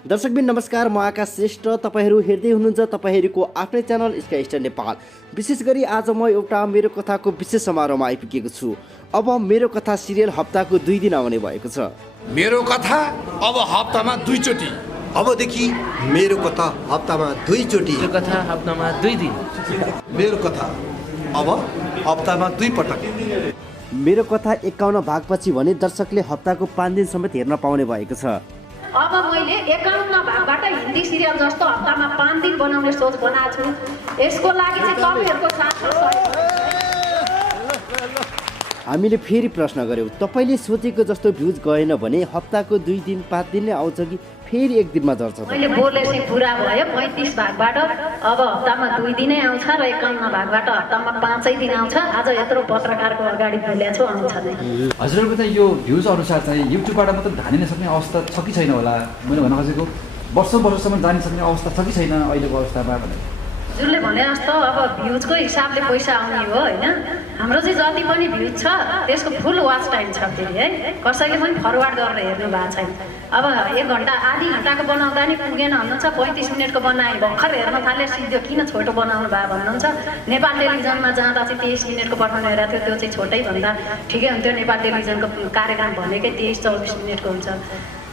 दर्शकबिन नमस्कार, म आकाश श्रेष्ठ। तपाईँहरू हेर्दै हुनुहुन्छ तपाईँहरूको आफ्नै च्यानल स्काई स्टार नेपाल। विशेष गरी आज म एउटा मेरो कथाको विशेष समारोहमा आइपुगेको छु। अब मेरो कथा सिरियल हप्ताको 2 दिन आउने भएको छ। मेरो कथा अब हप्तामा 2 चोटि। अबदेखि मेरो कथा हप्तामा 2 चोटि। मेरो कथा हप्तामा 2 दिन। मेरो कथा अब हप्तामा 2 पटक। मेरो कथा 51 भागपछि भने दर्शकले हप्ताको 5 दिन समेत हेर्न पाउने भएको छ। अब मैले 51 भागबाट हिन्दी सिरियल जस्तो हप्तामा 5 दिन बनाउने सोच बनाएको छु। यसको लागि चाहिँ तपाईँहरूको साथ हामीले फेरि प्रश्न गर्यौँ, तपाईँले सोचेको जस्तो भ्युज गएन भने हप्ताको 2 दिन 5 दिन नै आउँछ कि फेरि 1 दिनमा झर्छ? मैले बोले चाहिँ पुरा भयो। 35 भागबाट अब हप्तामा 2 दिनै आउँछ र 51 भागबाट हप्तामा 5 दिन आउँछ। आज यत्रो पत्रकारको अगाडि बोलेको छु, आउँछ नै। हजुरहरूको चाहिँ यो भ्युज अनुसार चाहिँ युट्युबबाट मात्र धानिन सक्ने अवस्था छ कि छैन होला? मैले भन्न खोजेको वर्षसम्म जान सक्ने अवस्था छ कि छैन अहिलेको अवस्थामा भनेर। हजुरले भने जस्तो अब भ्युजको हिसाबले पैसा आउने हो होइन। हाम्रो चाहिँ जति पनि भ्युज छ त्यसको फुल वाच टाइम छ फेरि है। कसैले पनि फरवार्ड गरेर हेर्नु भएको छैन। अब 1 घन्टा आधी घन्टाको बनाउँदा नि पुगेन भन्नुहुन्छ, 35 मिनटको बनाए भर्खर हेर्न थाले सिधो किन छोटो बनाउनु भयो भन्नुहुन्छ। नेपाल टेलिभिजनमा जाँदा चाहिँ 23 मिनटको पठाउनु हेरेको थियो, त्यो चाहिँ छोटै भन्दा ठिकै हुन्थ्यो। नेपाल टेलिभिजनको कार्यक्रम भनेकै 23-24 मिनटको हुन्छ।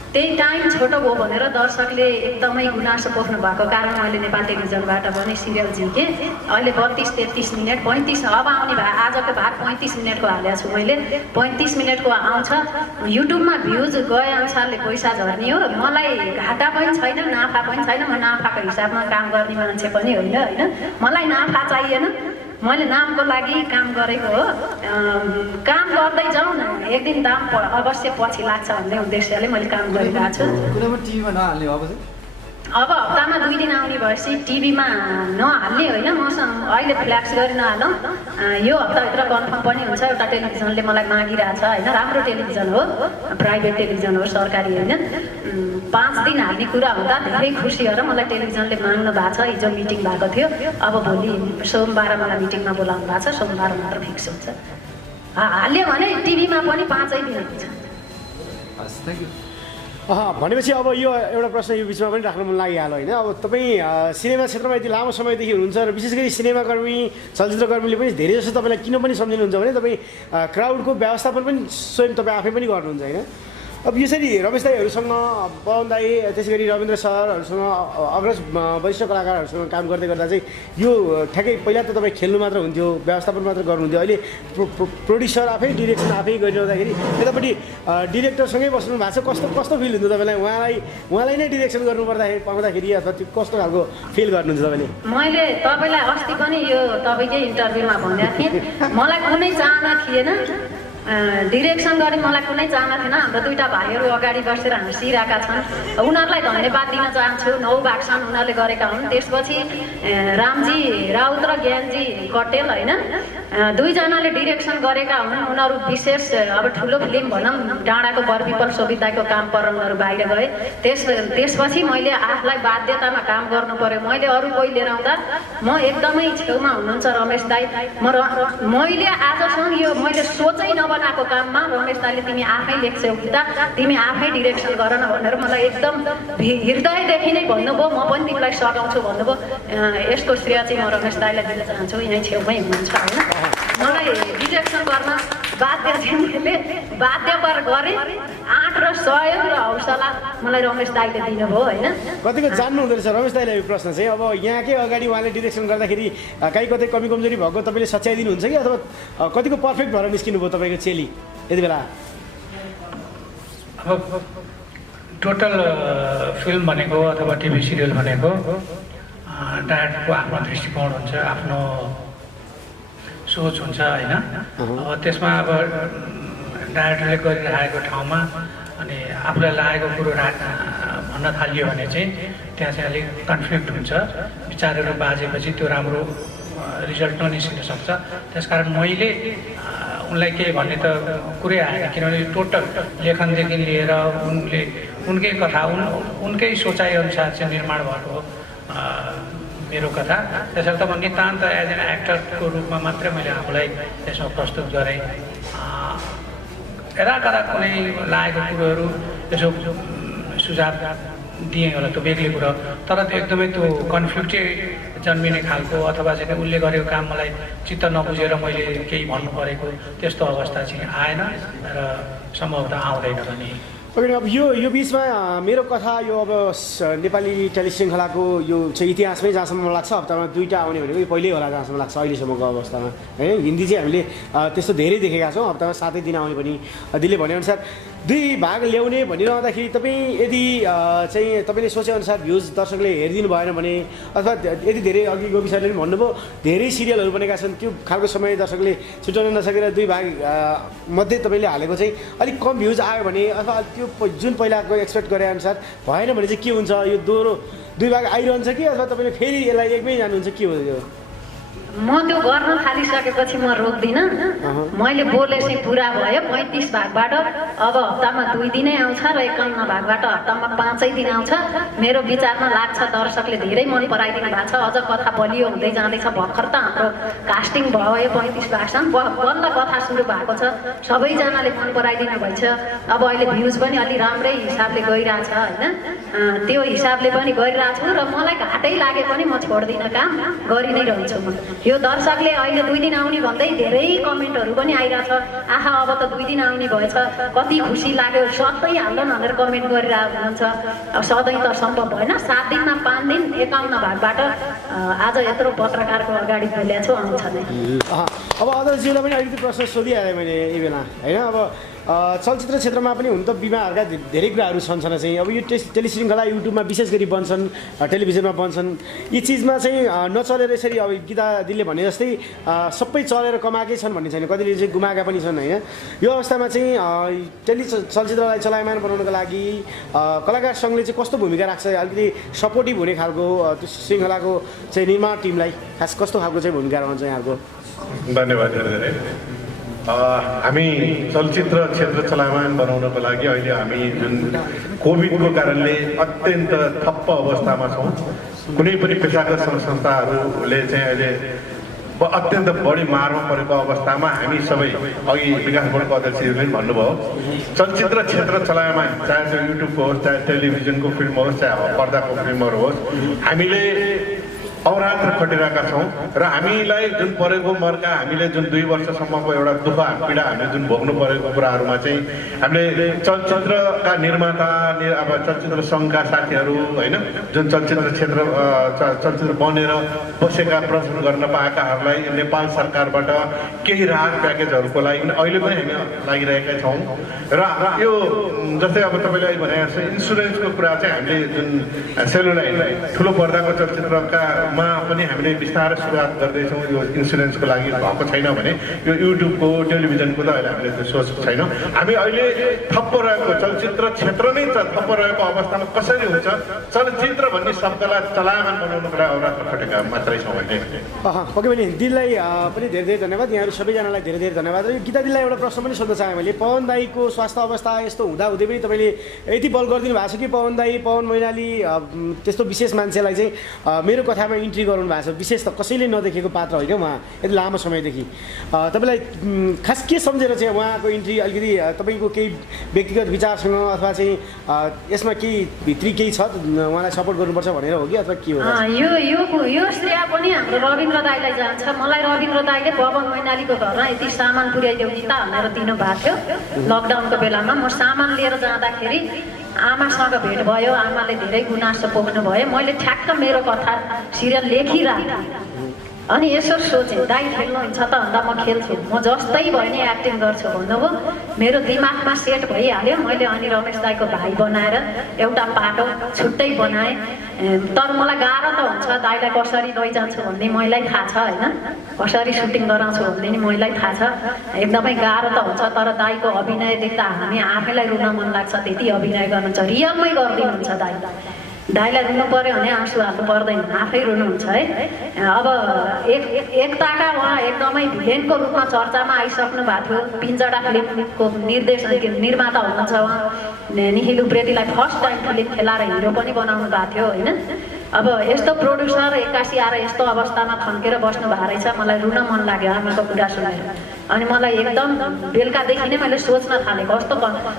त्यही टाइम छोटो भयो भनेर दर्शकले एकदमै गुनासो पोख्नु भएको कारण मैले नेपाल टेलिभिजनबाट पनि सिरियल झिकेँ। अहिले 32-33 मिनट 35 अब आउने भाग आजको भाग 35 मिनटको हालेको छु मैले। 35 मिनटको आउँछ। युट्युबमा भ्युज गए अनुसारले पैसा झर्ने हो। मलाई घाटा पनि छैन, नाफा पनि छैन। म नाफाको हिसाबमा काम गर्ने मान्छे पनि होइन। मलाई नाफा चाहिएन। मैले नामको लागि काम गरेको हो। काम गर्दै जाउँ न, एक दिन दाम अवश्य पछि लाग्छ भन्ने उद्देश्यले मैले काम गरिरहेको छु। कुनै पनि टिभीमा नहाल्ने अब चाहिँ अब हप्तामा 2 दिन आउने भएपछि टिभीमा नहाल्ने होइन। मसँग अहिले फ्ल्याक्स गरी नहालौँ। यो हप्ताभित्र कन्फर्म पनि हुन्छ। एउटा टेलिभिजनले मलाई मागिरहेछ होइन। राम्रो टेलिभिजन हो, प्राइभेट टेलिभिजन हो, सरकारी होइन। 5 दिन हाल्ने कुरा हुँदा धेरै खुसी भएर मलाई टेलिभिजनले माग्नु भएको छ। हिजो मिटिङ भएको थियो। अब भोलि सोमबार मलाई मिटिङमा बोलाउनु भएको छ। सोमबार मात्र फिक्स हुन्छ। हाल्यो भने टिभीमा पनि 5 दिन हुन्छ। हस्, थ्याङ्क यू। भनेपछि अब यो एउटा प्रश्न यो बिचमा पनि राख्न मन लागिहाल्यो होइन। अब तपाईँ सिनेमा क्षेत्रमा यति लामो समयदेखि हुनुहुन्छ र विशेष गरी सिनेमाकर्मी चलचित्रकर्मीले पनि धेरै जस्तो तपाईँलाई किन पनि सम्झिनुहुन्छ भने तपाईँ क्राउडको व्यवस्थापन पनि स्वयं तपाईँ आफै पनि गर्नुहुन्छ होइन। अब यसरी रमेश दाईहरूसँग, पवन दाई, त्यसै गरी रविन्द्र सरहरूसँग, अग्रज वरिष्ठ कलाकारहरूसँग काम गर्दै गर्दा चाहिँ यो ठ्याक्कै पहिला त तपाईँ खेल्नु मात्र हुन्थ्यो, व्यवस्थापन मात्र गर्नुहुन्थ्यो। अहिले प्रोड्युसर आफै, डिरेक्सन आफै गरिरहँदाखेरि यतापट्टि डिरेक्टरसँगै बस्नु भएको छ। कस्तो फिल हुन्छ तपाईँलाई? उहाँलाई नै डिरेक्सन गर्नुपर्दाखेरि पाउँदाखेरि अथवा त्यो कस्तो खालको फिल गर्नुहुन्छ तपाईँले? मैले तपाईँलाई अस्ति पनि यो तपाईँकै इन्टरभ्यूमा भनेको थिएँ, मलाई कुनै चाहना थिएन डिरेक्सन गर्ने। मलाई कुनै चाहना थिएन। हाम्रो 2टा भाइहरू अगाडि बसेर हाँसिरहेका छन्। उनीहरूलाई धन्यवाद दिन चाहन्छु। 9 भागसम्म उनीहरूले गरेका हुन्। त्यसपछि रामजी राउत र ज्ञानजी कटेल होइन, 2 जनाले डिरेक्सन गरेका हुन्। उनीहरू विशेष अब ठुलो फिल्म भनौँ डाँडाको बरपिपल सोभिताको काम पर उनीहरू बाहिर गए। त्यसपछि मैले आफूलाई बाध्यतामा काम गर्नु पर्यो। मैले अरू कोही लिएर आउँदा म एकदमै छेउमा हुनुहुन्छ रमेश दाई। मैले आजसम्म यो मैले सोचै नबनाएको काममा रमेश दाईले तिमी आफै लेख्छौ कि त, तिमी आफै डिरेक्सन गर न भनेर मलाई एकदम हृदयदेखि नै भन्नुभयो। म पनि तिमीलाई सघाउँछु भन्नुभयो। यसको श्रेय चाहिँ म रमेश दाईलाई दिन चाहन्छु। यहीँ छेउमै हुनुहुन्छ होइन। मलाई डिरेक्सन गर्न बाध्य पर गरेँ। आँट र सहयोग र हौसला मलाई रमेश दाईले दिनुभयो होइन। कतिको जान्नु हुँदो रहेछ रमेश दाईलाई यो प्रश्न चाहिँ। अब यहाँकै अगाडि उहाँले डिरेक्सन गर्दाखेरि कहीँ कतै कमी कमजोरी भएको तपाईँले सच्याइदिनुहुन्छ कि अथवा कतिको पर्फेक्ट भएर निस्किनु भयो तपाईँको चेली यति बेला? अब टोटल फिल्म भनेको अथवा टिभी सिरियल भनेको डाइरेक्टरको आफ्नो दृष्टिकोण हुन्छ, आफ्नो सोच हुन्छ होइन। अब त्यसमा अब डाइरेक्टरले गरिरहेको ठाउँमा अनि आफूलाई लागेको कुरो भन्न थालियो भने चाहिँ त्यहाँ चाहिँ अलिक कन्फ्लिक्ट हुन्छ। विचारहरू बाजेपछि त्यो राम्रो रिजल्ट ननिस्किन सक्छ। त्यसकारण मैले उनलाई केही भन्ने त कुरै आएन, किनभने टोटल लेखनदेखि लिएर उनकै कथा उनकै सोचाइअनुसार चाहिँ निर्माण भएको मेरो कथा। त्यसर्थ म नितान्त एज एन एक्टरको रूपमा मात्रै मैले आफूलाई त्यसमा प्रस्तुत गरेँ। यदा कदा कुनै लागेको कुरोहरू यसो सुझाव दिएँ होला त्यो बेग्लै कुरा, तर त्यो एकदमै त्यो कन्फ्लिक्टै जन्मिने खालको अथवा चाहिँ उसले गरेको काम मलाई चित्त नबुझेर मैले केही भन्नु परेको त्यस्तो अवस्था चाहिँ आएन र सम्भवतः आउँदैन पनि। अब यो बिचमा मेरो कथा यो अब नेपाली टेलिश्रृङ्खलाको यो चाहिँ इतिहासमै जहाँसम्म मलाई लाग्छ हप्तामा 2टा आउने भनेको पहिल्यै होला जहाँसम्म लाग्छ अहिलेसम्मको अवस्थामा है। हिन्दी चाहिँ हामीले त्यस्तो धेरै देखेका छौँ, हप्तामा 7 दिन आउने पनि। दिदीले भनेअनुसार 2 भाग ल्याउने भनिरहँदाखेरि तपाईँ यदि चाहिँ तपाईँले सोचेअनुसार भ्युज दर्शकले हेरिदिनु भएन भने अथवा यदि धेरै अघि गोपी सरले पनि भन्नुभयो धेरै सिरियलहरू बनेका छन्, त्यो खालको समय दर्शकले छुट्याउन नसकेर 2 भाग मध्ये तपाईँले हालेको चाहिँ अलिक कम भ्युज आयो भने अथवा त्यो जुन पहिलाको एक्सपेक्ट गरे अनुसार भएन भने चाहिँ के हुन्छ? यो दोहोरो 2 भाग आइरहन्छ कि अथवा तपाईँले फेरि यसलाई एकमै जानुहुन्छ, के हो यो? म त्यो गर्न थालिसकेपछि म रोक्दिनँ। मैले बोले चाहिँ पुरा भयो। 35 भागबाट अब हप्तामा 2 दिनै आउँछ र 51 भागबाट हप्तामा 5 दिन आउँछ। मेरो विचारमा लाग्छ दर्शकले धेरै मन पराइदिनु भएको छ। अझ कथा बलियो हुँदै जाँदैछ। भर्खर त हाम्रो कास्टिङ भयो 35 भागसम्म, बल्ल कथा सुरु भएको छ। सबैजनाले मन पराइदिनु भएछ। अब अहिले भ्युज पनि अलि राम्रै हिसाबले गइरहेछ होइन। त्यो हिसाबले पनि गरिरहेछु र मलाई घाटै लागे पनि म छोड्दिनँ, काम गरि नै रहन्छु म। यो दर्शकले अहिले 2 दिन आउने भन्दै धेरै कमेन्टहरू पनि आइरहेछ। आहा अब त 2 दिन आउने भएछ, कति खुसी लाग्यो, सधैँ हाल्न भनेर कमेन्ट गरिरहेको हुनुहुन्छ। अब सधैँ त सम्भव भएन। 7 दिनमा 5 दिन 51 भागबाट आज यत्रो पत्रकारको अगाडि बोलेको छु, आउँछ नै। अब अदर्शजीलाई पनि अलिकति प्रश्न सोधिहालेँ मैले यही बेला होइन। अब चलचित्र क्षेत्रमा पनि हुन त बिमाहरूका धेरै कुराहरू छन् चाहिँ। अब यो टेलिश्रृङ्खला युट्युबमा विशेष गरी बन्छन्, टेलिभिजनमा बन्छन्। यी चिजमा चाहिँ नचलेर यसरी अब गीता दिदीले भने जस्तै सबै चलेर कमाएकै छन् भन्ने छैन, कतिले चाहिँ गुमाएका पनि छन् होइन। यो अवस्थामा चाहिँ चलचित्रलाई चलायमान बनाउनको लागि कलाकार सङ्घले चाहिँ कस्तो भूमिका राख्छ? अलिकति सपोर्टिभ हुने खालको त्यो श्रृङ्खलाको चाहिँ निर्माण टिमलाई खास कस्तो खालको चाहिँ भूमिका रहन्छ यहाँको? धन्यवाद धेरै। हामी चलचित्र क्षेत्र चलायमान बनाउनको लागि अहिले हामी जुन कोभिडको कारणले अत्यन्त ठप्प अवस्थामा छौँ। कुनै पनि पेसागत संस्थाहरूले चाहिँ अहिले अत्यन्त बढी मारमा परेको अवस्थामा हामी सबै अघि विकास बोर्डको अध्यक्षले पनि भन्नुभयो, चलचित्र क्षेत्र चलायमान चाहे त्यो युट्युबको होस्, चाहे टेलिभिजनको फिल्म होस्, चाहे पर्दाको फिल्महरू होस्, हामीले अवरात्र खटिरहेका छौँ र हामीलाई जुन परेको मर्का, हामीले जुन 2 वर्षसम्मको एउटा दुःख पीडा हामीले जुन भोग्नु परेको कुराहरूमा चाहिँ हामीले चलचित्रका निर्माता अब चलचित्र सङ्घका साथीहरू होइन, जुन चलचित्र बनेर बसेका प्रदर्शन गर्न पाएकाहरूलाई नेपाल सरकारबाट केही राहत प्याकेजहरूको लागि अहिले पनि हामी लागिरहेका छौँ। र यो जस्तै अब तपाईँले अहिले भने जस्तै इन्सुरेन्सको कुरा चाहिँ हामीले जुन सेलुलाइट ठुलो पर्दाको चलचित्रकामा पनि हामीले बिस्तारै सुरुवात गर्दैछौँ। यो इन्सुरेन्सको लागि भएको छैन भने यो युट्युबको टेलिभिजनको त अहिले हामीले त्यो सोच छैन। हामी अहिले ठप्प रहेको चलचित्र क्षेत्र नै ठप्प रहेको अवस्थामा कसरी हुन्छ? चलचित्र भन्ने शब्दलाई चलायमान बनाउनुको लागि अवरात्र खटेका मात्रै छौँ अहिले। पक्कै पनि दिदीलाई पनि धेरै धेरै धन्यवाद। यहाँहरू सबैजनालाई धेरै धेरै धन्यवाद। र गीता दिदीलाई एउटा प्रश्न पनि सोध्न चाहेँ मैले। पवन दाईको स्वास्थ्य अवस्था यस्तो हुँदाहुँदै पनि तपाईँले यति बल गरिदिनु भएको छ कि पवन दाई, पवन मैनाली त्यस्तो विशेष मान्छेलाई चाहिँ मेरो कथामा इन्ट्री गराउनु भएको छ। विशेष त कसैले नदेखेको पात्र होइन उहाँ यति लामो समयदेखि। तपाईँलाई खास के सम्झेर चाहिँ उहाँको इन्ट्री अलिकति तपाईँको केही व्यक्तिगत विचारसँग अथवा चाहिँ यसमा केही भित्री केही छ उहाँलाई सपोर्ट गर्नुपर्छ भनेर हो कि अथवा के हो? यो श्रेय पनि हाम्रो रविन्द्र दाईलाई जान्छ। मलाई रविन्द्र दाईले पवन मैनालीको घरमा यति सामान पुर्याइदेऊ कि त भनेर दिनुभएको थियो लकडाउनको बेलामा। म सामान लिएर जाँदाखेरि आमासँग भेट भयो। आमाले धेरै गुनासो पोख्नु भयो। मैले ठ्याक्क मेरो कथा सिरियल लेखिरहेको अनि यसो सोचेँ दाई खेल्नुहुन्छ त भन्दा म खेल्छु, म जस्तै भए नि एक्टिङ गर्छु भन्नुभयो। मेरो दिमागमा सेट भइहाल्यो। मैले अनि रमेश दाईको भाइ बनाएर एउटा पाटो छुट्टै बनाएँ। तर मलाई गाह्रो त हुन्छ दाईलाई कसरी लैजान्छु भन्ने मैलाई थाहा छ होइन, कसरी सुटिङ गराउँछु भन्ने नि मैलाई थाहा छ। एकदमै गाह्रो त हुन्छ। तर दाईको अभिनय देख्दा हामी आफैलाई रुन मन लाग्छ। त्यति अभिनय गर्नुहुन्छ, रियलमै गरिदिनुहुन्छ दाई। दाईलाई रुनु पऱ्यो भने आँसु हाल्नु पर्दैन, आफै रुनुहुन्छ है। अब एकताका उहाँ एकदमै भिलेनको रूपमा चर्चामा आइसक्नु भएको थियो। पिञ्जडा फिल्मको निर्माता हुनुहुन्छ उहाँ। निखिल उप्रेतीलाई फर्स्ट टाइम फिल्म खेलाएर हिरो पनि बनाउनु भएको थियो होइन। अब यस्तो प्रोड्युसर 81 आएर यस्तो अवस्थामा थन्केर बस्नु भएको रहेछ। मलाई रुन मन लाग्यो आमाको कुरा सुनेर। अनि मलाई एकदम बेलुकादेखि नै मैले सोच्न थालेँ कस्तो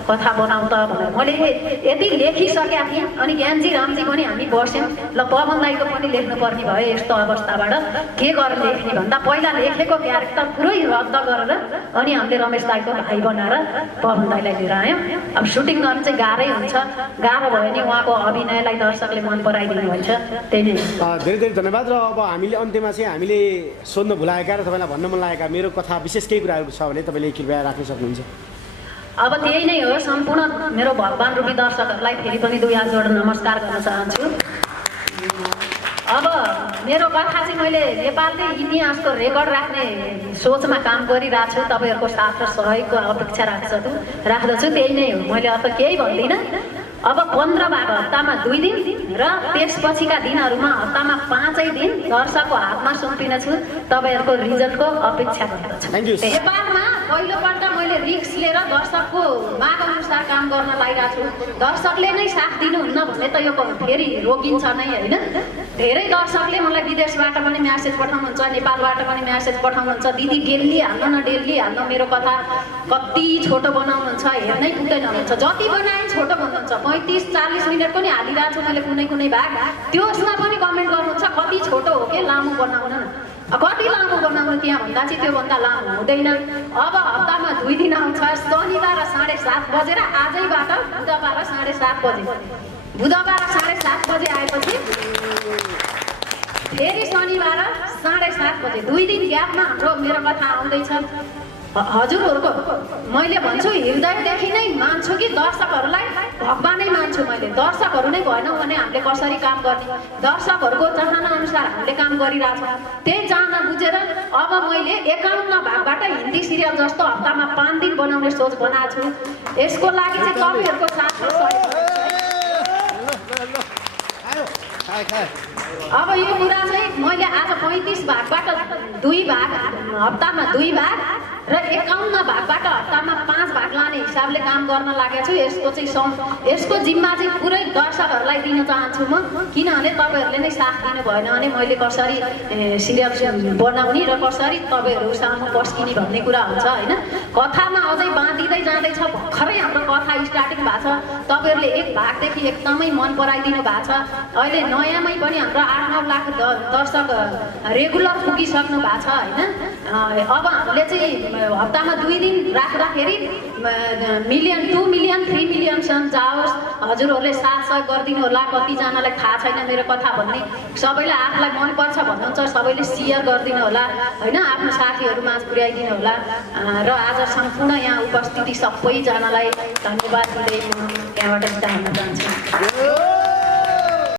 कथा बनाउँ त भनेर मैले यति लेखिसकेका थिएँ अनि ज्ञानजी रामजी पनि हामी बस्यौँ ल पवन दाईको पनि लेख्नुपर्ने भयो यस्तो अवस्थाबाट के गरेर लेख्ने भन्दा पहिला लेखेको क्यारेक्टर पुरै रद्द गरेर अनि हामीले रमेश दाईको भाइ बनाएर पवन दाईलाई लिएर आयौँ अब सुटिङ गर्नु चाहिँ गाह्रै हुन्छ गाह्रो भयो नि उहाँको अभिनयलाई दर्शकले मन पराइदिनु हुन्छ त्यही नै धेरै धेरै धन्यवाद र अब हामीले अन्त्यमा चाहिँ हामीले सोध्न भुलाएका र तपाईँलाई भन्न मन लागेका मेरो कथा विशेष केही कुराहरू छ भने तपाईँले कृपया राख्न सक्नुहुन्छ अब त्यही नै हो सम्पूर्ण मेरो भगवान रूपी दर्शकहरूलाई फेरि पनि 2 हात जोडेर नमस्कार गर्न चाहन्छु अब मेरो कथा चाहिँ मैले नेपालकै इतिहासको रेकर्ड राख्ने सोचमा काम गरिरहेको छु तपाईँहरूको साथ र सहयोगको अपेक्षा राख्दछु त्यही नै हो मैले अब केही भन्दिनँ अब 15 भाग हप्तामा 2 दिन र त्यसपछिका दिनहरूमा हप्तामा 5 दिन दर्शकको हातमा सुम्पिनेछु तपाईँहरूको रिजल्टको अपेक्षा गर्दछु नेपालमा पहिलोपल्ट मैले रिस्क लिएर दर्शकको माग अनुसार काम गर्न लागिरहेको छु दर्शकले नै साथ दिनुहुन्न भने त यो फेरि रोकिन्छ नै होइन धेरै दर्शकले मलाई विदेशबाट पनि म्यासेज पठाउनुहुन्छ नेपालबाट पनि म्यासेज पठाउनुहुन्छ दिदी डेली हाल्नु न डेली हाल्नु मेरो कथा कति छोटो बनाउनुहुन्छ हेर्नै पुग्दैन हुन्छ जति बनाए छोटो भन्नुहुन्छ 35-40 मिनट पनि हालिरहेको छु मैले कुनै भाग त्यसमा पनि कमेन्ट गर्नुहुन्छ कति छोटो हो के लामो बनाउन न कति लामो बनाउनु त्यहाँ भन्दा चाहिँ त्योभन्दा लामो हुँदैन अब हप्तामा 2 दिन आउँछ शनिबार 7:30 बजे र आजैबाट बुधबार 7:30 बजे बुधबार 7:30 बजे आएपछि फेरि शनिबार 7:30 बजे 2 दिन ग्यापमा हाम्रो मेरो कथा आउँदैछ हजुरहरूको मैले भन्छु हृदयदेखि नै मान्छु कि दर्शकहरूलाई भगवानै मान्छु मैले दर्शकहरू नै भएनौँ भने हामीले कसरी काम गर्ने दर्शकहरूको चाहना अनुसार हामीले काम गरिरहेछौँ त्यही चाहना बुझेर अब मैले 51 भागबाट हिन्दी सिरियल जस्तो हप्तामा 5 दिन बनाउने सोच बनाएको छु यसको लागि चाहिँ तपाईँहरूको साथ र सहयोग अब यो कुरा चाहिँ मैले आज 35 भागबाट 2 भाग हप्तामा 2 भाग र 51 भागबाट हप्तामा 5 भाग लाने हिसाबले काम गर्न लागेको छु यसको जिम्मा चाहिँ पुरै दर्शकहरूलाई दिन चाहन्छु म किनभने तपाईँहरूले नै साथ दिनु भएन भने मैले कसरी सिरियल बनाउने र कसरी तपाईँहरू सामु पस्किने भन्ने कुरा हुन्छ होइन कथामा अझै बाँधिँदै जाँदैछ भर्खरै हाम्रो कथा स्टार्टिङ भएको छ तपाईँहरूले 1 भागदेखि एकदमै मन पराइदिनु भएको छ अहिले नयाँमै पनि हाम्रो 8-9 लाख दर्शक रेगुलर पुगिसक्नु भएको छ होइन अब हामीले चाहिँ हप्तामा 2 दिन राख्दाखेरि मिलियन 2 मिलियन 3 मिलियनसम्म जाओस् हजुरहरूले साथ सहयोग गरिदिनु होला कतिजनालाई थाहा छैन मेरो कथा भन्ने सबैलाई आफूलाई मनपर्छ भन्नुहुन्छ सबैले सेयर गरिदिनु होला होइन आफ्नो साथीहरू माझ पुर्याइदिनु होला र आज सम्पूर्ण यहाँ उपस्थिति सबैजनालाई धन्यवाद दिँदै म यहाँबाट बिदा हुन चाहन्छु